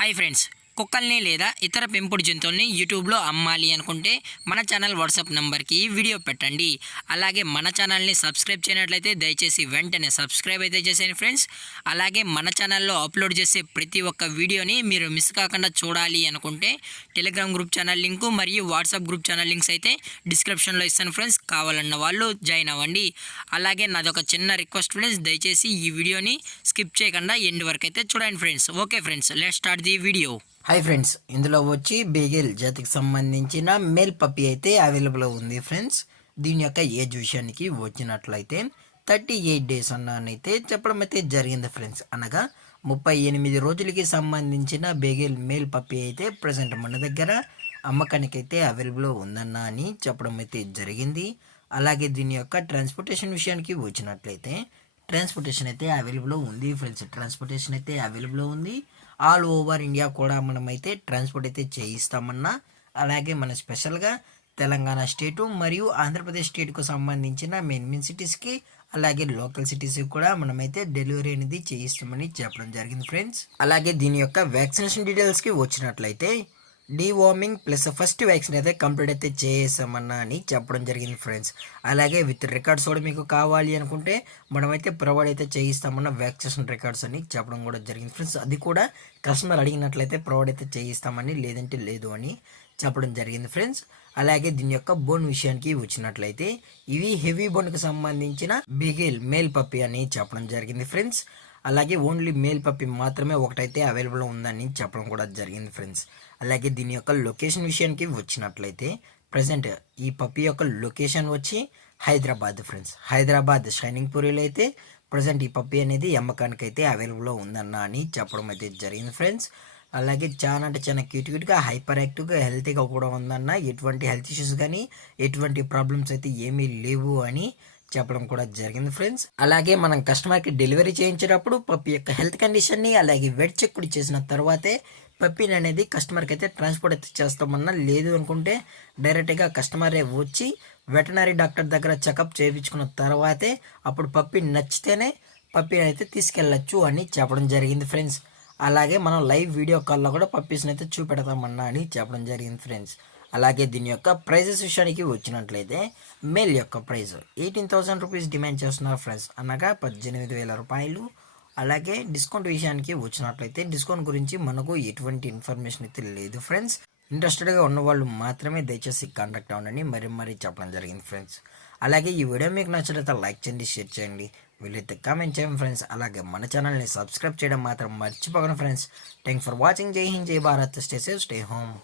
Hi friends, కుక్కల్ని లేదా ఇతర పెంపుడు జంతువుల్ని యూట్యూబ్లో అమ్మాలి అనుకుంటే మన ఛానల్ వాట్సాప్ నెంబర్కి వీడియో పెట్టండి. అలాగే మన ఛానల్ని సబ్స్క్రైబ్ చేయనట్లయితే దయచేసి వెంటనే సబ్స్క్రైబ్ అయితే చేసేయండి ఫ్రెండ్స్. అలాగే మన ఛానల్లో అప్లోడ్ చేసే ప్రతి ఒక్క వీడియోని మీరు మిస్ కాకుండా చూడాలి అనుకుంటే టెలిగ్రామ్ గ్రూప్ ఛానల్ లింకు మరియు వాట్సాప్ గ్రూప్ ఛానల్ లింక్స్ అయితే డిస్క్రిప్షన్లో ఇస్తాను ఫ్రెండ్స్. కావాలన్న వాళ్ళు జాయిన్ అవ్వండి. అలాగే నాదొక చిన్న రిక్వెస్ట్ ఫ్రెండ్స్, దయచేసి ఈ వీడియోని స్కిప్ చేయకుండా ఎండ్ వరకు అయితే చూడండి friends. Okay friends, let's start the video. Hi friends, ఇందులో వచ్చి బేగెల్ జాతికి సంబంధించిన మేల్ పప్పీ అయితే అవైలబుల్ ఉంది ఫ్రెండ్స్. దీని యొక్క ఏజ్ విషయానికి వచ్చినట్లయితే 38 డేస్ అన్నానైతే చెప్పడం అయితే జరిగింది ఫ్రెండ్స్. అనగా 38 రోజులకి సంబంధించిన బేగెల్ మేల్ పప్పీ అయితే ప్రజెంట్ మన దగ్గర అమ్మకానికి అయితే అవైలబుల్ ఉందన్న అని చెప్పడం అయితే జరిగింది. అలాగే దీని యొక్క ట్రాన్స్పోర్టేషన్ విషయానికి వచ్చినట్లయితే ట్రాన్స్పోర్టేషన్ అయితే అవైలబుల్ ఉంది ఫ్రెండ్స్. ట్రాన్స్పోర్టేషన్ అయితే అవైలబుల్ ఉంది. ఆల్ ఓవర్ ఇండియా కూడా మనమైతే ట్రాన్స్పోర్ట్ అయితే చేయిస్తామన్నా. అలాగే మన స్పెషల్గా తెలంగాణ స్టేటు మరియు ఆంధ్రప్రదేశ్ స్టేట్కు సంబంధించిన మెయిన్ సిటీస్కి అలాగే లోకల్ సిటీస్కి కూడా మనమైతే డెలివరీ అనేది చేయిస్తామని చెప్పడం జరిగింది ఫ్రెండ్స్. అలాగే దీని యొక్క వ్యాక్సినేషన్ డీటెయిల్స్కి వచ్చినట్లయితే డీవార్మింగ్ ప్లస్ ఫస్ట్ వ్యాక్సిన్ అయితే కంప్లీట్ అయితే చేసామన్నా అని చెప్పడం జరిగింది ఫ్రెండ్స్. అలాగే విత్ రికార్డ్స్ కూడా మీకు కావాలి అనుకుంటే మనమైతే ప్రొవైడ్ అయితే చేయిస్తామన్న వ్యాక్సినేషన్ రికార్డ్స్ అని చెప్పడం కూడా జరిగింది ఫ్రెండ్స్. అది కూడా కస్టమర్ అడిగినట్లయితే ప్రొవైడ్ అయితే చేయిస్తామని, లేదంటే లేదు అని చెప్పడం జరిగింది ఫ్రెండ్స్. అలాగే దీని యొక్క బోన్ విషయానికి వచ్చినట్లయితే ఇవి హెవీ బోన్కి సంబంధించిన బిగేల్ మేల్ పప్పీ అని చెప్పడం జరిగింది ఫ్రెండ్స్. అలాగే ఓన్లీ మేల్ పప్పీ మాత్రమే ఒకటైతే అవైలబుల్ ఉందని చెప్పడం కూడా జరిగింది ఫ్రెండ్స్. అలాగే దీని యొక్క లొకేషన్ విషయానికి వచ్చినట్లయితే ప్రజెంట్ ఈ పప్పీ యొక్క లొకేషన్ వచ్చి హైదరాబాద్ ఫ్రెండ్స్. హైదరాబాద్ షైనింగ్ పూరిలో అయితే ప్రజెంట్ ఈ పప్పీ అనేది అమ్మకానికి అయితే అవైలబుల్లో ఉందన్న అని చెప్పడం అయితే జరిగింది ఫ్రెండ్స్. అలాగే చాలా అంటే చాలా క్యూట్గా హైపర్ యాక్టివ్గా హెల్తీగా కూడా ఉందన్న. ఎటువంటి హెల్త్ ఇష్యూస్ కానీ ఎటువంటి ప్రాబ్లమ్స్ అయితే ఏమీ లేవు అని చెప్పడం కూడా జరిగింది ఫ్రెండ్స్. అలాగే మనం కస్టమర్కి డెలివరీ చేయించేటప్పుడు పప్పీ యొక్క హెల్త్ కండిషన్ని అలాగే వెట్ చెక్ కూడా చేసిన తర్వాతే పప్పీని అనేది కస్టమర్కి అయితే ట్రాన్స్పోర్ట్ అయితే చేస్తామన్నా. లేదు అనుకుంటే డైరెక్ట్గా కస్టమరే వచ్చి వెటనరీ డాక్టర్ దగ్గర చెకప్ చేయించుకున్న తర్వాతే అప్పుడు పప్పీ నచ్చితేనే పప్పీని అయితే తీసుకెళ్ళచ్చు అని చెప్పడం జరిగింది ఫ్రెండ్స్. అలాగే మనం లైవ్ వీడియో కాల్లో కూడా పప్పీస్ని అయితే చూపెడతామన్నా అని చెప్పడం జరిగింది ఫ్రెండ్స్. అలాగే దీని యొక్క ప్రైజెస్ విషయానికి వచ్చినట్లయితే మేల్ యొక్క ప్రైస్ 18,000 రూపీస్ డిమాండ్ చేస్తున్నారు ఫ్రెండ్స్, అనగా 18,000 రూపాయలు. అలాగే డిస్కౌంట్ విషయానికి వచ్చినట్లయితే డిస్కౌంట్ గురించి మనకు ఎటువంటి ఇన్ఫర్మేషన్ అయితే లేదు ఫ్రెండ్స్. ఇంట్రెస్టెడ్గా ఉన్న వాళ్ళు మాత్రమే దయచేసి కాంటాక్ట్ అవ్వండి మరీ చెప్పడం జరిగింది ఫ్రెండ్స్. అలాగే ఈ వీడియో మీకు నచ్చినట్లయితే లైక్ చేయండి, షేర్ చేయండి, వీలైతే కామెంట్ చేయండి ఫ్రెండ్స్. అలాగే మన ఛానల్ని సబ్స్క్రైబ్ చేయడం మాత్రం మర్చిపోకండి ఫ్రెండ్స్. Thanks for watching. జై హింద్, జై Bharat, stay safe, stay home.